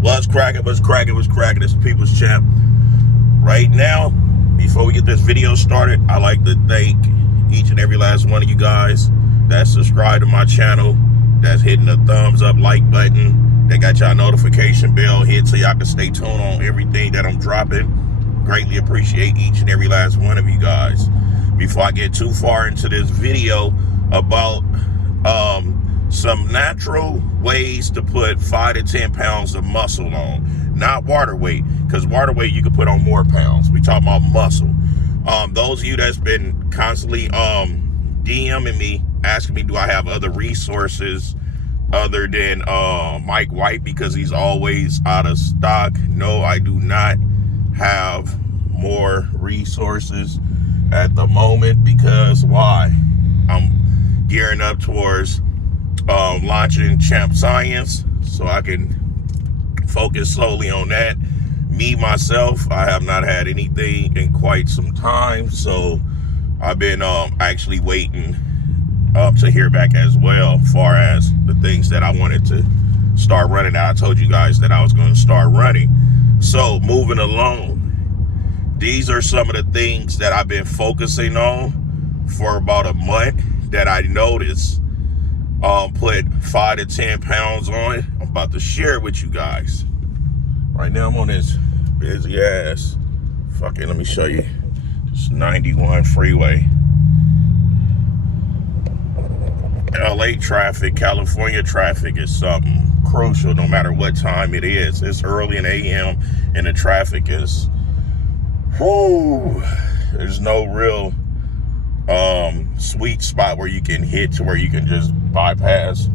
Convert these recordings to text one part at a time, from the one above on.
What's cracking? It's People's Champ. Right now, before we get this video started, I like to thank each and every last one of you guys that subscribed to my channel, that's hitting the thumbs up like button, that got y'all notification bell hit so y'all can stay tuned on everything that I'm dropping. Greatly appreciate each and every last one of you guys. Before I get too far into this video about some natural ways to put 5 to 10 pounds of muscle on, not water weight, because water weight you can put on more pounds. We talking about muscle. Those of you that's been constantly DMing me, asking me, do I have other resources other than Mike White, because he's always out of stock? No, I do not have more resources at the moment, because why? I'm gearing up towards launching Champ Science, so I can focus solely on that. Me, myself, I have not had anything in quite some time, so I've been actually waiting to hear back as well, far as the things that I wanted to start running. I told you guys that I was going to start running. So moving along, these are some of the things that I've been focusing on for about a month that I noticed put 5 to 10 pounds on. I'm about to share it with you guys. Right now I'm on this busy ass let me show you, this 91 freeway. LA traffic, California traffic is something crucial no matter what time it is. It's early in AM and the traffic is, there's no real sweet spot where you can hit to where you can just bypass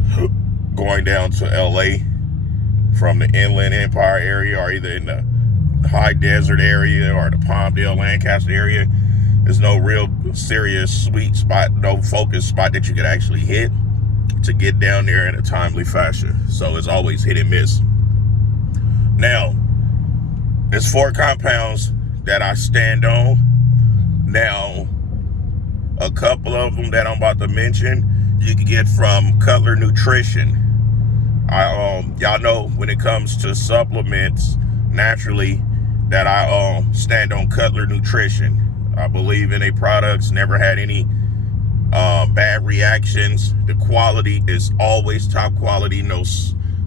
going down to LA from the Inland Empire area, or either in the high desert area or the Palmdale, Lancaster area. There's no real serious sweet spot, no focus spot that you could actually hit to get down there in a timely fashion. So it's always hit and miss. Now, there's 4 compounds that I stand on. Now, a couple of them that I'm about to mention, you can get from Cutler Nutrition. Y'all know when it comes to supplements, naturally, that I stand on Cutler Nutrition. I believe in their products, never had any bad reactions. The quality is always top quality, no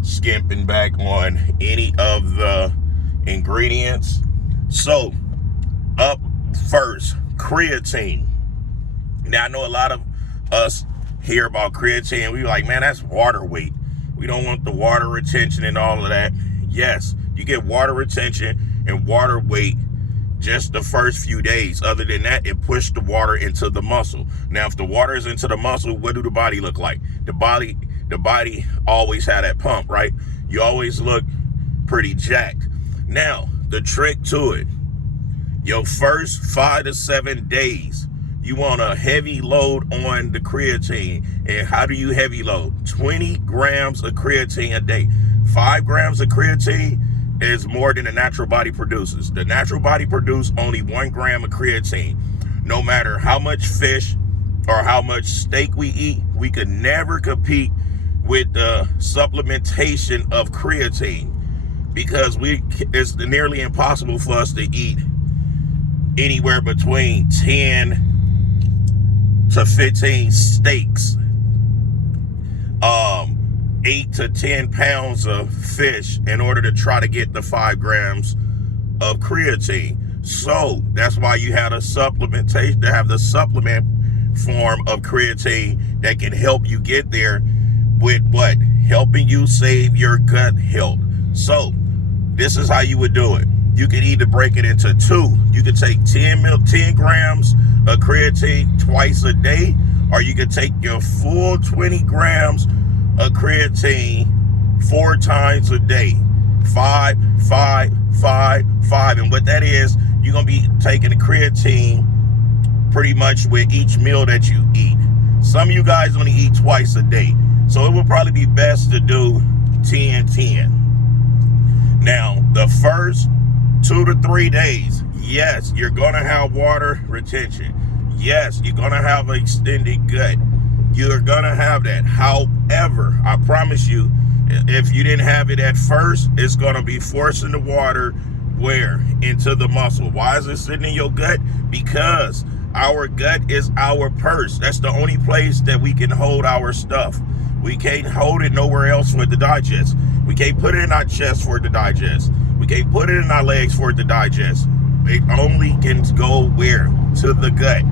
skimping back on any of the ingredients. So, up first, creatine. Now, I know a lot of us hear about creatine. We like, man, that's water weight. We don't want the water retention and all of that. Yes, you get water retention and water weight just the first few days. Other than that, it pushed the water into the muscle. Now, if the water is into the muscle, what do the body look like? The body always had that pump, right? You always look pretty jacked. Now, the trick to it, your first 5 to 7 days, you want a heavy load on the creatine. And how do you heavy load? 20 grams of creatine a day. 5 grams of creatine is more than the natural body produces. The natural body produces only 1 gram of creatine. No matter how much fish or how much steak we eat, we could never compete with the supplementation of creatine, because it's nearly impossible for us to eat anywhere between 10 to 15 steaks, 8 to 10 pounds of fish in order to try to get the 5 grams of creatine. So that's why you have a supplementation, to have the supplement form of creatine that can help you get there with what? Helping you save your gut health. So this is how you would do it. You can either break it into 2. You could take 10 grams of creatine twice a day, or you could take your full 20 grams of creatine 4 times a day. 5, 5, 5, 5. And what that is, you're going to be taking the creatine pretty much with each meal that you eat. Some of you guys only eat twice a day, so it would probably be best to do 10-10. Now, the first 2 to 3 days, yes, you're going to have water retention. Yes, you're going to have an extended gut. You're going to have that. However, I promise you, If you didn't have it at first, it's going to be forcing the water where? Into the muscle. Why is it sitting in your gut? Because our gut is our purse. That's the only place that we can hold our stuff. We can't hold it nowhere else for it to digest. We can't put it in our chest for it to digest. We can't put it in our legs for it to digest. It only can go where? To the gut.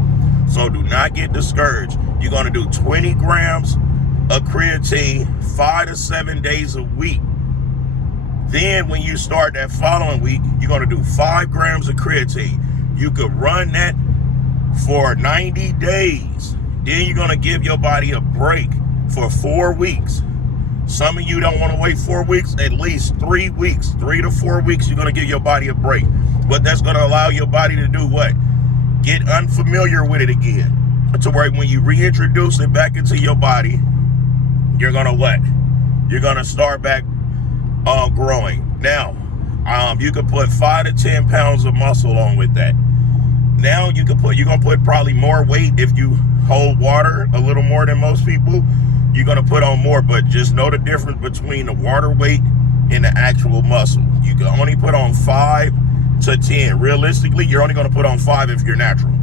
So do not get discouraged. You're going to do 20 grams of creatine 5 to 7 days a week. Then when you start that following week, you're going to do 5 grams of creatine. You could run that for 90 days. Then you're going to give your body a break for 4 weeks. Some of you don't want to wait 4 weeks, at least 3 weeks, 3 to 4 weeks, you're going to give your body a break. But that's going to allow your body to do what? Get unfamiliar with it again. To where when you reintroduce it back into your body, you're going to what? You're going to start back growing. Now, you can put 5 to 10 pounds of muscle on with that. Now you're going to put probably more weight if you hold water a little more than most people. You're going to put on more, but just know the difference between the water weight and the actual muscle. You can only put on 5 to 10. Realistically, you're only going to put on 5 if you're natural.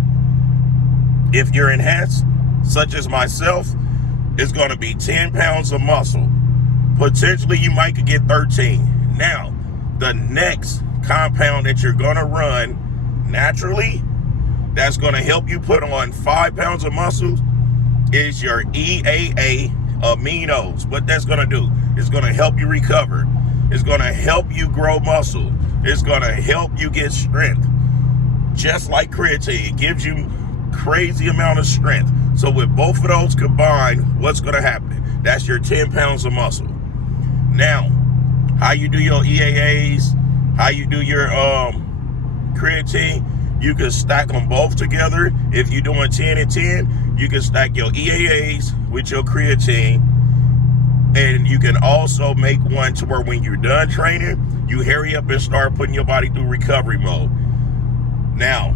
If you're enhanced, such as myself, it's going to be 10 pounds of muscle. Potentially, you might could get 13. Now, the next compound that you're going to run naturally, that's going to help you put on 5 pounds of muscle, is your EAA aminos. What that's going to do is going to help you recover. It's going to help you grow muscle. It's going to help you get strength. Just like creatine, it gives you crazy amount of strength. So with both of those combined, what's going to happen? That's your 10 pounds of muscle. Now, how you do your EAAs, how you do your creatine, you can stack them both together. If you're doing 10 and 10, you can stack your EAAs with your creatine. And you can also make one to where when you're done training, you hurry up and start putting your body through recovery mode. Now,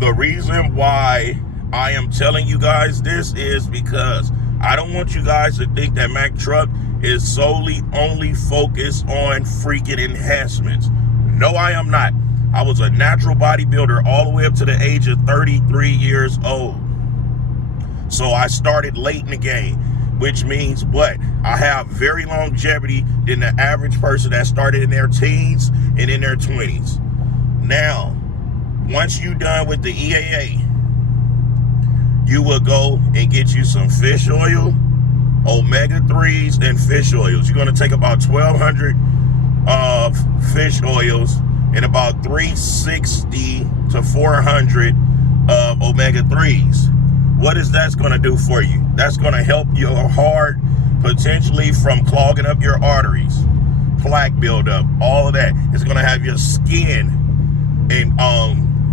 the reason why I am telling you guys this is because I don't want you guys to think that Mac Truck is solely only focused on freaking enhancements. No, I am not. I was a natural bodybuilder all the way up to the age of 33 years old. So I started late in the game, which means what? I have very longevity than the average person that started in their teens and in their 20s. Now, once you're done with the EAA, you will go and get you some fish oil, omega-3s, and fish oils. You're going to take about 1,200 of fish oils and about 360 to 400 of omega-3s. What is that going to do for you? That's going to help your heart potentially from clogging up your arteries, plaque buildup, all of that. It's going to have your skin and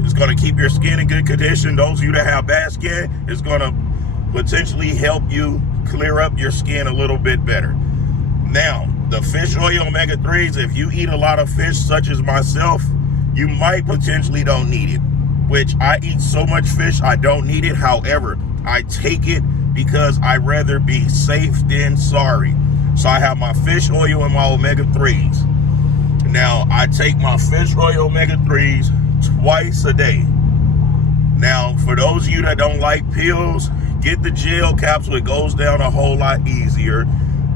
it's going to keep your skin in good condition. Those of you that have bad skin, it's going to potentially help you clear up your skin a little bit better. Now, the fish oil omega-3s, if you eat a lot of fish, such as myself, you might potentially don't need it, which I eat so much fish, I don't need it. However, I take it because I'd rather be safe than sorry. So I have my fish oil and my omega-3s. Now, I take my fish oil omega-3s twice a day. Now, for those of you that don't like pills, get the gel capsule. It goes down a whole lot easier.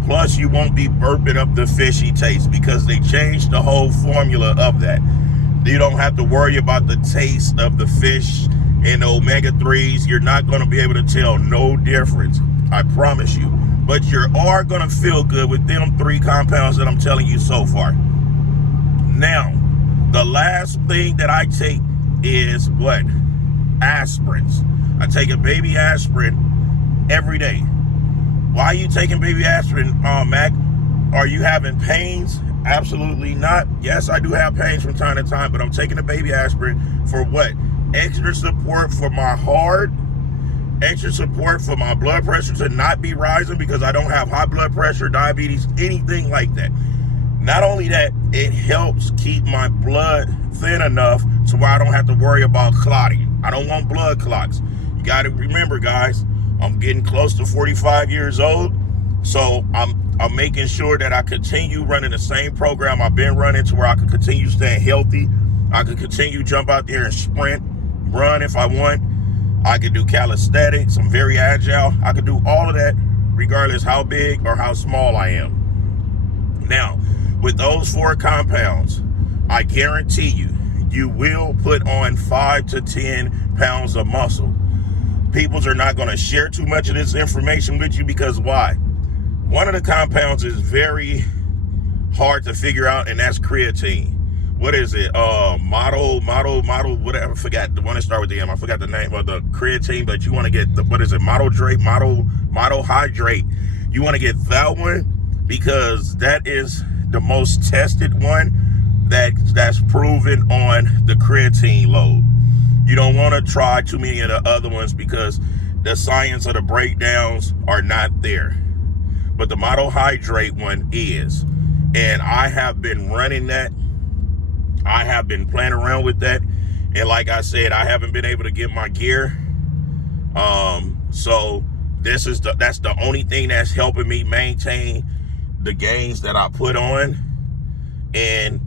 Plus, you won't be burping up the fishy taste because they changed the whole formula of that. You don't have to worry about the taste of the fish and the omega-3s. You're not going to be able to tell no difference. I promise you. But you are going to feel good with them 3 compounds that I'm telling you so far. Now, the last thing that I take is what? Aspirins. I take a baby aspirin every day. Why are you taking baby aspirin, Mac? Are you having pains? Absolutely not. Yes, I do have pains from time to time, but I'm taking a baby aspirin for what? Extra support for my heart, extra support for my blood pressure to not be rising because I don't have high blood pressure, diabetes, anything like that. Not only that, it helps keep my blood thin enough to where I don't have to worry about clotting. I don't want blood clots. You got to remember, guys, I'm getting close to 45 years old, so I'm I'm making sure that I continue running the same program I've been running to where I can continue staying healthy. I can continue jump out there and sprint, run if I want. I can do calisthenics. I'm very agile. I can do all of that regardless how big or how small I am. Now, with those 4 compounds, I guarantee you will put on 5 to 10 pounds of muscle. Peoples are not going to share too much of this information with you because why? One of the compounds is very hard to figure out, and that's creatine. What is it? Model, whatever. I forgot the one that starts with the M. I forgot the name of the creatine, but you want to get the, what is it? Model hydrate. You want to get that one because that is the most tested one that's proven on the creatine load. You don't want to try too many of the other ones because the science of the breakdowns are not there. But the model hydrate one is. And I have been running that. I have been playing around with that. And like I said, I haven't been able to get my gear. So that's the only thing that's helping me maintain the gains that I put on. And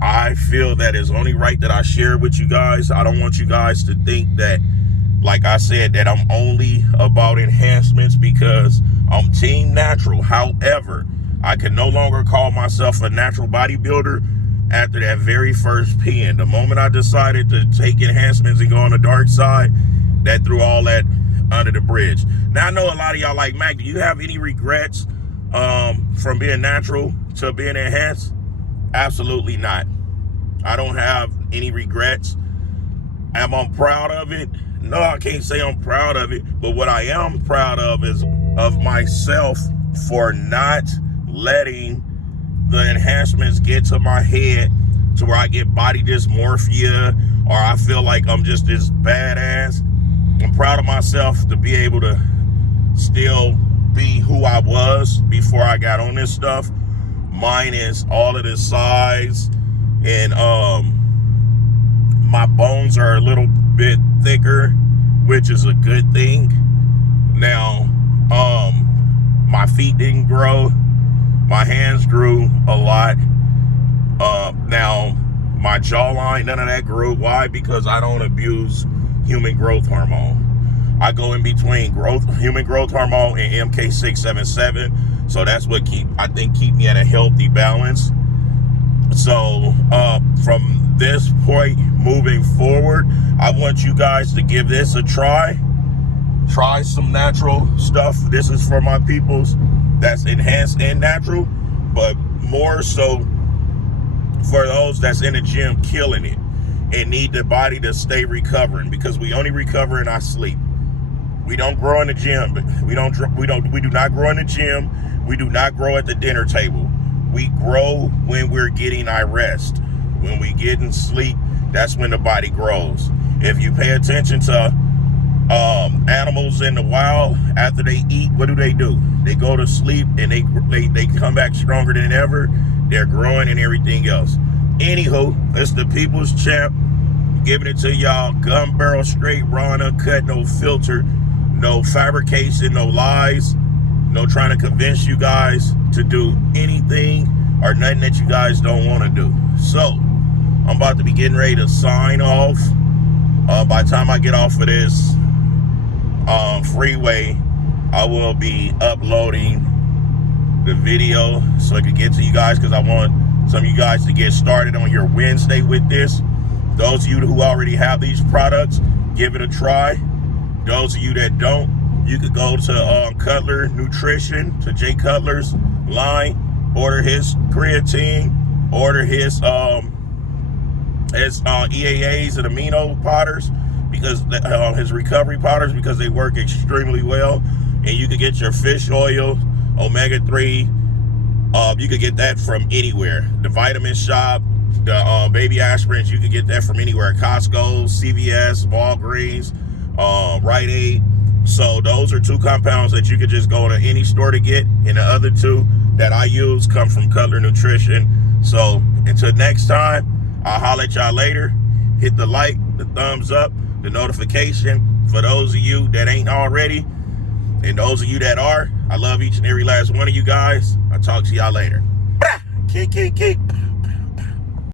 I feel that it's only right that I share it with you guys. I don't want you guys to think that, like I said, that I'm only about enhancements because I'm team natural. However, I can no longer call myself a natural bodybuilder after that very first pen. The moment I decided to take enhancements and go on the dark side, that threw all that under the bridge. Now, I know a lot of y'all like, Mac, do you have any regrets from being natural to being enhanced? Absolutely not. I don't have any regrets. Am I proud of it? No, I can't say I'm proud of it, but what I am proud of is of myself for not letting the enhancements get to my head to where I get body dysmorphia or I feel like I'm just this badass. I'm proud of myself to be able to still be who I was before I got on this stuff, minus all of the size, and my bones are a little bit thicker, which is a good thing. Now, my feet didn't grow. My hands grew a lot. Now, my jawline, none of that grew. Why? Because I don't abuse human growth hormone. I go in between human growth hormone and MK677. So that's what keep me at a healthy balance. So from this point moving forward, I want you guys to give this a try. Try some natural stuff. This is for my peoples that's enhanced and natural, but more so for those that's in the gym killing it and need the body to stay recovering, because we only recover in our sleep. We don't grow in the gym, but we do not grow in the gym. We do not grow at the dinner table. We grow when we're getting our rest. When we get in sleep, that's when the body grows. If you pay attention to animals in the wild, after they eat, what do? They go to sleep and they come back stronger than ever. They're growing and everything else. Anywho, it's the People's Champ, giving it to y'all gun barrel straight, raw and uncut, no filter, no fabrication, no lies, no trying to convince you guys to do anything or nothing that you guys don't want to do. So I'm about to be getting ready to sign off. By the time I get off of this freeway, I will be uploading the video so I can get to you guys, because I want some of you guys to get started on your Wednesday with this. Those of you who already have these products, give it a try. Those of you that don't, you could go to Cutler Nutrition, to Jay Cutler's line, order his creatine, order his EAAs and amino powders, because his recovery powders, because they work extremely well. And you could get your fish oil, omega-3, you could get that from anywhere. The vitamin shop, the baby aspirins, you could get that from anywhere. Costco, CVS, Walgreens, Rite Aid. So those are 2 compounds that you could just go to any store to get, and the other 2 that I use come from Cutler Nutrition. So until next time, I'll holler at y'all later. Hit the like, the thumbs up, the notification for those of you that ain't already, and those of you that are, I love each and every last one of you guys. I'll talk to y'all later. Kick.